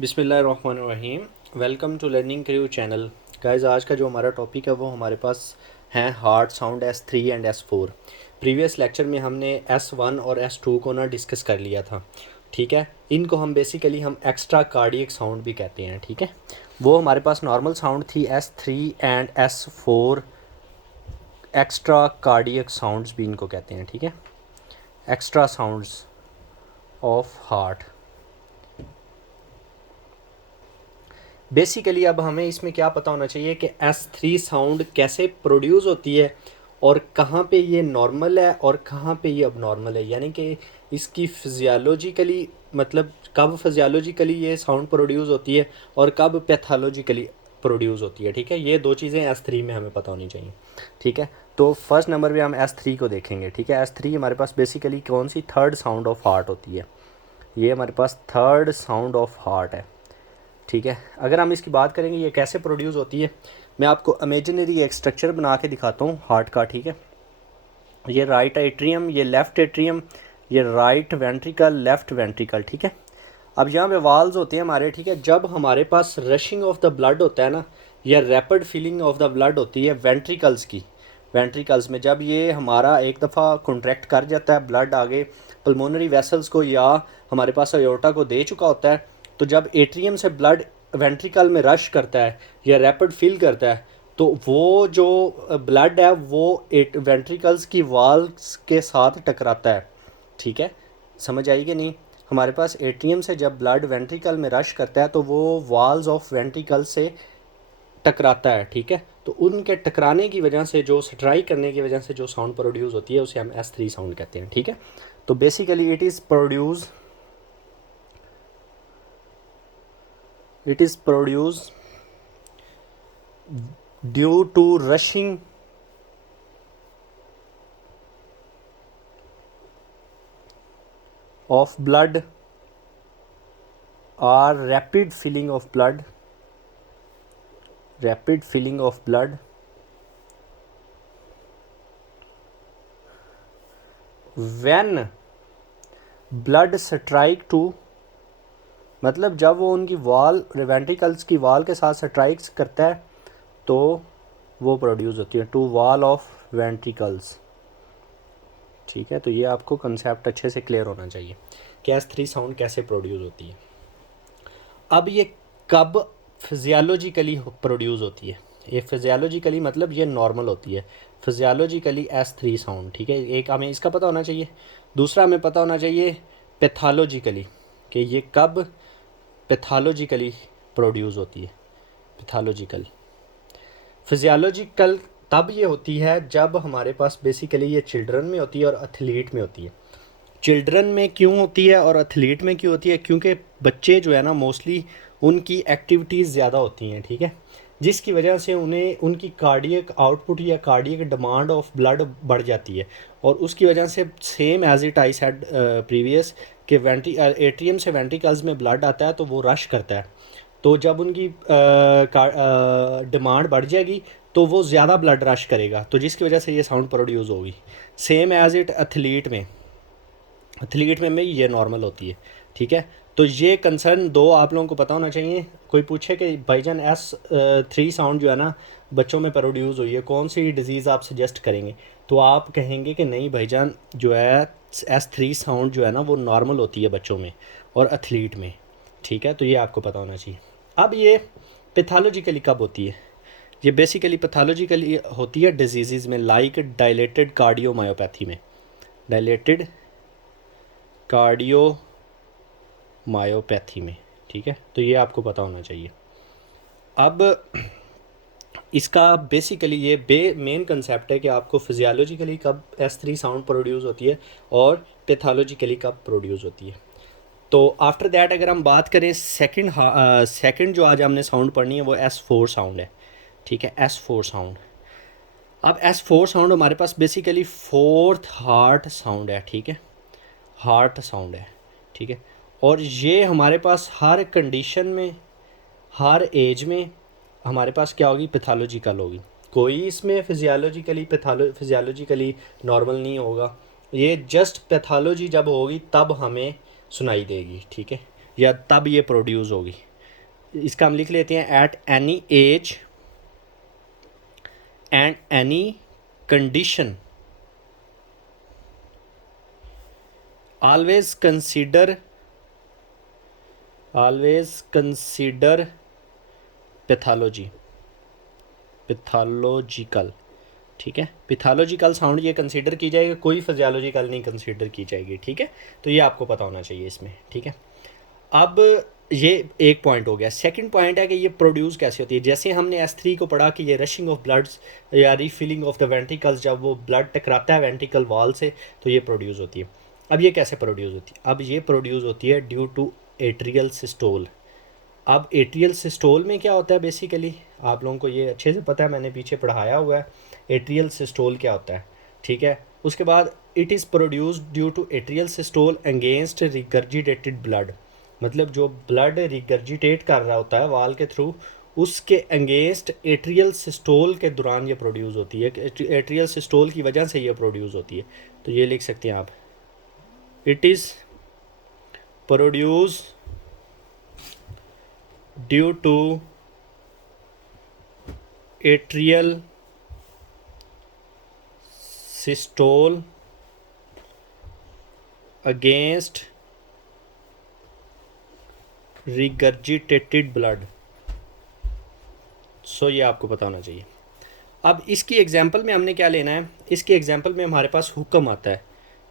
बिस्मिल्लाहिर्रहमानिर्रहीम। Welcome to Learning Crew channel. Guys, आज का जो हमारा टॉपिक है वो हमारे पास है heart sound S3 and S4। Previous lecture में हमने S1 और S2 को ना डिस्कस कर लिया था। ठीक है, इनको हम बेसिकली हम एक्स्ट्रा कार्डियक साउंड भी कहते हैं। ठीक है, वो हमारे पास नॉर्मल साउंड थी S3 and S4। Extra cardiac sounds भी इनको कहते हैं। ठीक है, extra sounds of heart. Basically अब हमें इसमें क्या पता होना चाहिए कि S3 साउंड कैसे प्रोड्यूस होती है और कहाँ पे ये नॉर्मल है और कहाँ पे ये अब नॉर्मल है, यानी कि इसकी फिजियोलॉजिकली मतलब कब फिजियोलॉजिकली ये साउंड प्रोड्यूस होती है और कब पैथोलॉजिकली प्रोड्यूस होती है। ठीक है, ये दो चीज़ें S3 में हमें पता होनी चाहिए। ठीक है, तो फर्स्ट नंबर पे हम S3 को देखेंगे। ठीक है, S3 हमारे पास बेसिकली कौन सी थर्ड साउंड ऑफ हार्ट होती है। ये हमारे पास थर्ड साउंड ऑफ हार्ट है। ठीक है, अगर हम इसकी बात करेंगे ये कैसे प्रोड्यूस होती है, मैं आपको इमेजिनरी एक स्ट्रक्चर बना के दिखाता हूँ हार्ट का। ठीक है, ये राइट एट्रियम, ये लेफ़्ट एट्रियम, ये राइट वेंट्रिकल, लेफ़्ट वेंट्रिकल। ठीक है, अब यहाँ पे वाल्स होते हैं हमारे। ठीक है, जब हमारे पास रशिंग ऑफ द ब्लड होता है ना, या rapid feeling of the blood होती है वेंट्रिकल्स की, वेंट्रिकल्स में जब ये हमारा एक दफ़ा कॉन्ट्रैक्ट कर जाता है ब्लड आगे पल्मोनरी वेसल्स को या हमारे पास अयोर्टा को दे चुका होता है, तो जब एट्रियम से ब्लड वेंट्रिकल में रश करता है या रैपिड फील करता है, तो वो जो ब्लड है वो वेंट्रिकल्स की वाल्स के साथ टकराता है। ठीक है, समझ आई कि नहीं। हमारे पास एट्रियम से जब ब्लड वेंट्रिकल में रश करता है तो वो वाल्स ऑफ वेंट्रिकल से टकराता है। ठीक है, तो उनके टकराने की वजह से जो स्ट्राइक करने की वजह से जो साउंड प्रोड्यूस होती है उसे हम S3 साउंड कहते हैं। ठीक है, तो basically it is produced due to rushing of blood or rapid filling of blood when blood strike to, मतलब जब वो उनकी वाल वेंट्रिकल्स की वाल के साथ स्ट्राइक्स करता है तो वो प्रोड्यूस होती है टू वाल ऑफ वेंट्रिकल्स। ठीक है, तो ये आपको कंसेप्ट अच्छे से क्लियर होना चाहिए कि S3 साउंड कैसे प्रोड्यूस होती है। अब ये कब फिजियोलॉजिकली प्रोड्यूस होती है, ये फिजियोलॉजिकली मतलब ये नॉर्मल होती है फिजियोलॉजिकली S3 साउंड। ठीक है, एक हमें इसका पता होना चाहिए, दूसरा हमें पता होना चाहिए पैथोलॉजिकली कि ये कब पैथोलॉजिकली प्रोड्यूस होती है। पैथोलॉजिकल फिजियोलॉजिकल तब ये होती है जब हमारे पास बेसिकली ये चिल्ड्रन में होती है और एथलीट में होती है। चिल्ड्रन में क्यों होती है और एथलीट में क्यों होती है, क्योंकि बच्चे जो है ना मोस्टली उनकी एक्टिविटीज़ ज़्यादा होती हैं। ठीक है, जिसकी वजह से उन्हें उनकी कार्डियक आउटपुट या कार्डियक डिमांड ऑफ ब्लड बढ़ जाती है और उसकी वजह से same as it I said previous कि एट्रियम से वेंट्रिकल्स में ब्लड आता है तो वो रश करता है, तो जब उनकी डिमांड बढ़ जाएगी तो वो ज़्यादा ब्लड रश करेगा, तो जिसकी वजह से ये साउंड प्रोड्यूस होगी। सेम एज इट एथलीट में ये नॉर्मल होती है। ठीक है, तो ये कंसर्न दो आप लोगों को पता होना चाहिए। कोई पूछे कि भाईजान S3 साउंड जो है ना बच्चों में प्रोड्यूस हुई है, कौन सी डिज़ीज़ आप सजेस्ट करेंगे, तो आप कहेंगे कि नहीं भाईजान जो है S3 साउंड जो है ना वो नॉर्मल होती है बच्चों में और एथलीट में। ठीक है, तो ये आपको पता होना चाहिए। अब ये पैथोलॉजिकली कब होती है, ये बेसिकली पैथोलॉजिकली होती है डिजीज़ में, लाइक डायलेटेड कार्डियोमायोपैथी में, डायलेटेड कार्डियोमायोपैथी में। ठीक है, तो ये आपको पता होना चाहिए। अब इसका बेसिकली ये मेन कंसेप्ट है कि आपको फिजियोलॉजिकली कब S3 साउंड प्रोड्यूस होती है और पैथोलॉजिकली कब प्रोड्यूस होती है। तो आफ्टर दैट अगर हम बात करें सेकंड जो आज हमने साउंड पढ़नी है वो S4 साउंड है। ठीक है, S4 साउंड। अब S4 साउंड हमारे पास बेसिकली फोर्थ हार्ट साउंड है। ठीक है, हार्ट साउंड है। ठीक है, और ये हमारे पास हर कंडीशन में हर एज में हमारे पास क्या होगी, पैथोलॉजिकल होगी। कोई इसमें फिजियोलॉजिकली नॉर्मल नहीं होगा, ये जस्ट पैथोलॉजी जब होगी तब हमें सुनाई देगी। ठीक है, या तब ये प्रोड्यूस होगी। इसका हम लिख लेते हैं at any as and any condition always consider pathological, ठीक है। पैथोलॉजिकल साउंड ये कंसीडर की जाएगी, कोई फिजियोलॉजिकल नहीं कंसीडर की जाएगी, ठीक है। तो ये आपको पता होना चाहिए इसमें, ठीक है। अब ये एक पॉइंट हो गया। सेकंड पॉइंट है कि ये प्रोड्यूस कैसे होती है। जैसे हमने S3 को पढ़ा कि ये रशिंग ऑफ ब्लड्स या रीफिलिंग ऑफ द वेंट्रिकल्स, जब वो ब्लड टकराता है वेंट्रिकल वॉल से तो ये प्रोड्यूस होती है। अब ये कैसे प्रोड्यूस होती है? अब ये प्रोड्यूस होती है ड्यू टू एट्रियल सिस्टोल। अब एट्रियल सिस्टोल में क्या होता है? बेसिकली आप लोगों को ये अच्छे से पता है, मैंने पीछे पढ़ाया हुआ है एट्रियल सिस्टोल क्या होता है, ठीक है। उसके बाद it is produced due to atrial systole against regurgitated blood, मतलब जो ब्लड रिगर्जिटेट कर रहा होता है वाल के थ्रू, उसके अगेंस्ट एट्रियल सिस्टोल के दौरान ये प्रोड्यूस होती है। एट्रियल सिस्टोल की वजह से ये प्रोड्यूस होती है। तो ये लिख सकते हैं आप, it is produce due to atrial systole against regurgitated blood. So ये आपको पता होना चाहिए। अब इसकी एग्जांपल में हमने क्या लेना है? इसकी एग्जांपल में हमारे पास हुक्म आता है,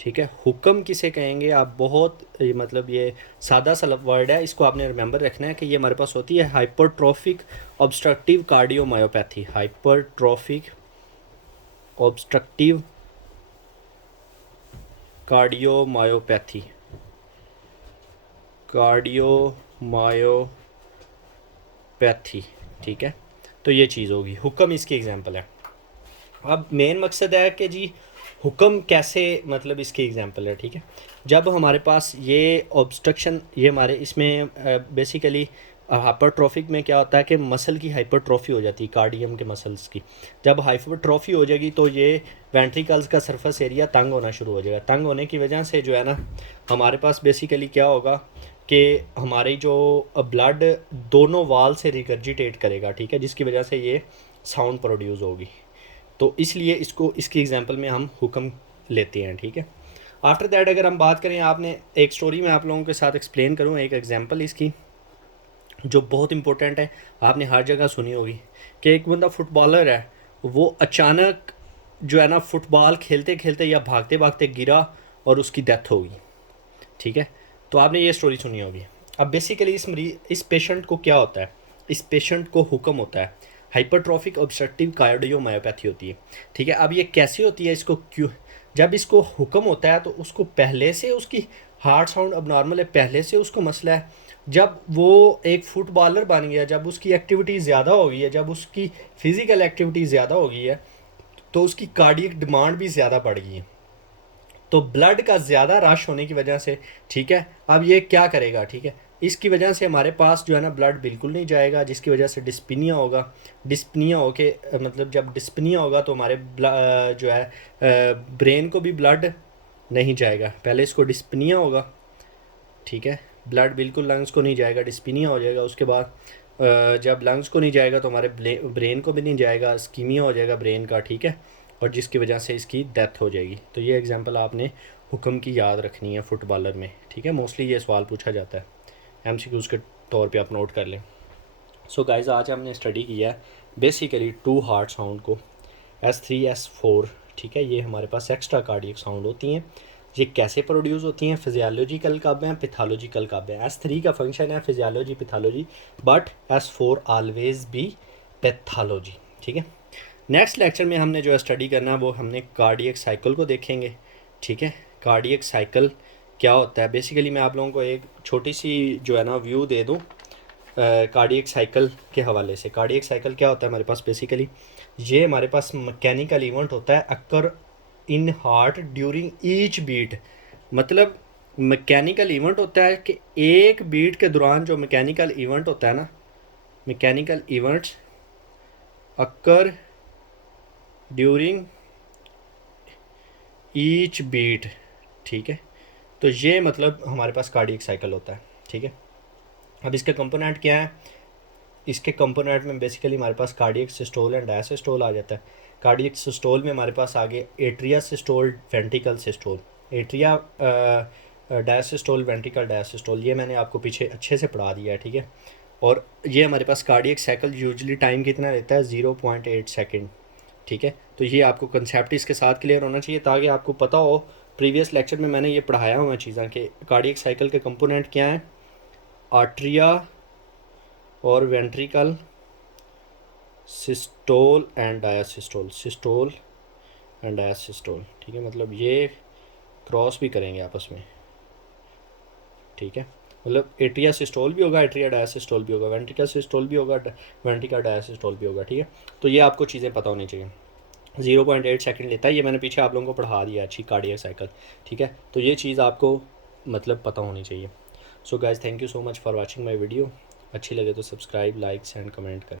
ठीक है। हुक्म किसे कहेंगे आप? बहुत मतलब ये सादा सा वर्ड है, इसको आपने रिमेंबर रखना है कि ये हमारे पास होती है hypertrophic obstructive cardiomyopathy. Hypertrophic obstructive cardiomyopathy, cardiomyopathy, ठीक है। तो ये चीज़ होगी, हुक्म इसकी एग्जांपल है। अब मेन मकसद है कि जी हुक्म कैसे, मतलब इसकी एग्जांपल है, ठीक है। जब हमारे पास ये ऑब्स्ट्रक्शन, ये हमारे इसमें बेसिकली हाइपरट्रॉफिक में क्या होता है कि मसल की हाइपरट्रॉफी हो जाती है, कार्डियम के मसल्स की। जब हाइपरट्रॉफी हो जाएगी तो ये वेंट्रिकल्स का सरफेस एरिया तंग होना शुरू हो जाएगा। तंग होने की वजह से जो है ना, हमारे पास बेसिकली क्या होगा कि हमारी जो ब्लड दोनों वाल से रिगर्जिटेट करेगा, ठीक है, जिसकी वजह से ये साउंड प्रोड्यूस होगी। तो इसलिए इसको, इसकी एग्जांपल में हम हुक्म लेते हैं, ठीक है। आफ्टर दैट अगर हम बात करें, आपने एक स्टोरी में आप लोगों के साथ एक्सप्लेन करूँ एक एग्जांपल इसकी, जो बहुत इंपॉर्टेंट है, आपने हर जगह सुनी होगी कि एक बंदा फुटबॉलर है, वो अचानक जो है ना फुटबॉल खेलते खेलते या भागते भागते गिरा और उसकी डेथ हो गई, ठीक है। तो आपने ये स्टोरी सुनी होगी। अब बेसिकली इस पेशेंट को क्या होता है? इस पेशेंट को हुक्म होता है, हाइपरट्रॉफिक ऑब्स्ट्रक्टिव कार्डियोमायोपैथी होती है, ठीक है। अब ये कैसे होती है? इसको क्यों, जब इसको हुक्म होता है तो उसको पहले से उसकी हार्ट साउंड अब नॉर्मल है, पहले से उसको मसला है। जब वो एक फुटबॉलर बन गया, जब उसकी एक्टिविटी ज़्यादा हो गई है, जब उसकी फ़िज़िकल एक्टिविटी ज़्यादा हो गई है, तो उसकी कार्डियक डिमांड भी ज़्यादा बढ़ गई है, तो ब्लड का ज़्यादा रश होने की वजह से, ठीक है, अब ये क्या करेगा, ठीक है, इसकी वजह से हमारे पास जो है ना ब्लड बिल्कुल नहीं जाएगा, जिसकी वजह से डिस्पनिया होगा। डिस्पनिया हो के मतलब जब डिस्पनिया होगा तो हमारे जो है ब्रेन को भी ब्लड नहीं जाएगा। पहले इसको डिस्पनिया होगा, ठीक है, ब्लड बिल्कुल लंग्स को नहीं जाएगा, डिस्पनिया हो जाएगा। उसके बाद जब लंग्स को नहीं जाएगा तो हमारे ब्रेन को भी नहीं जाएगा, स्कीमिया हो जाएगा ब्रेन का, ठीक है, और जिसकी वजह से इसकी डेथ हो जाएगी। तो ये एग्जांपल आपने हुक्म की याद रखनी है फुटबॉलर में, ठीक है। मोस्टली ये सवाल पूछा जाता है, MCQs के तौर पे आप नोट कर लें। सो गाइस, आज हमने स्टडी किया है बेसिकली 2 हार्ट साउंड को, S3 S4, ठीक है। ये हमारे पास एक्स्ट्रा कार्डियक साउंड होती हैं। ये कैसे प्रोड्यूस होती हैं? फिजियोलॉजिकल कब हैं, पैथोलॉजिकल कब हैं? S3 का फंक्शन है physiology pathology, but S4 always be pathology, ठीक है। नेक्स्ट लेक्चर में हमने जो स्टडी करना है वो हमने कार्डियक साइकिल को देखेंगे, ठीक है। कार्डियक साइकिल क्या होता है? बेसिकली मैं आप लोगों को एक छोटी सी जो है ना व्यू दे दूँ कार्डियक साइकिल के हवाले से। कार्डियक साइकिल क्या होता है हमारे पास? बेसिकली ये हमारे पास मैकेनिकल इवेंट होता है occur in heart during each beat. मतलब मैकेनिकल इवेंट होता है कि एक बीट के दौरान जो मैकेनिकल इवेंट होता है ना, mechanical events occur during each beat, ठीक है। तो ये मतलब हमारे पास कार्डियक साइकिल होता है, ठीक है। अब इसका कंपोनेंट क्या है? इसके कंपोनेंट में बेसिकली हमारे पास कार्डियक सिस्टोल एंड डायसिस्टोल आ जाता है। कार्डियक सिस्टोल में हमारे पास आगे atria systole, ventricle systole, atria diastole, ventricle diastole, ये मैंने आपको पीछे अच्छे से पढ़ा दिया है, ठीक है। और ये हमारे पास कार्डियक साइकिल यूजुअली टाइम कितना रहता है, 0.8 सेकेंड, ठीक है। तो ये आपको कंसेप्ट इसके साथ क्लियर होना चाहिए ताकि आपको पता हो। प्रीवियस लेक्चर में मैंने ये पढ़ाया हुआ चीज़ें कि कार्डियक साइकिल के कंपोनेंट क्या हैं, आर्ट्रिया और ventricle, systole and diastole, systole and diastole, ठीक है। मतलब ये क्रॉस भी करेंगे आपस में, ठीक है। मतलब एट्रिया सिस्टोल भी होगा, एट्रिया डायसिस्टोल भी होगा, वेंट्रिकल सिस्टोल भी होगा, वेंट्रिकल डायसिस्टोल भी होगा, ठीक है। तो ये आपको चीज़ें पता होनी चाहिए। 0.8 सेकंड लेता है, ये मैंने पीछे आप लोगों को पढ़ा दिया अच्छी कार्डियक साइकिल, ठीक है। तो ये चीज़ आपको मतलब पता होनी चाहिए। So guys, thank you so much for watching my video. अच्छी लगे तो सब्सक्राइब, लाइक्स एंड कमेंट करें।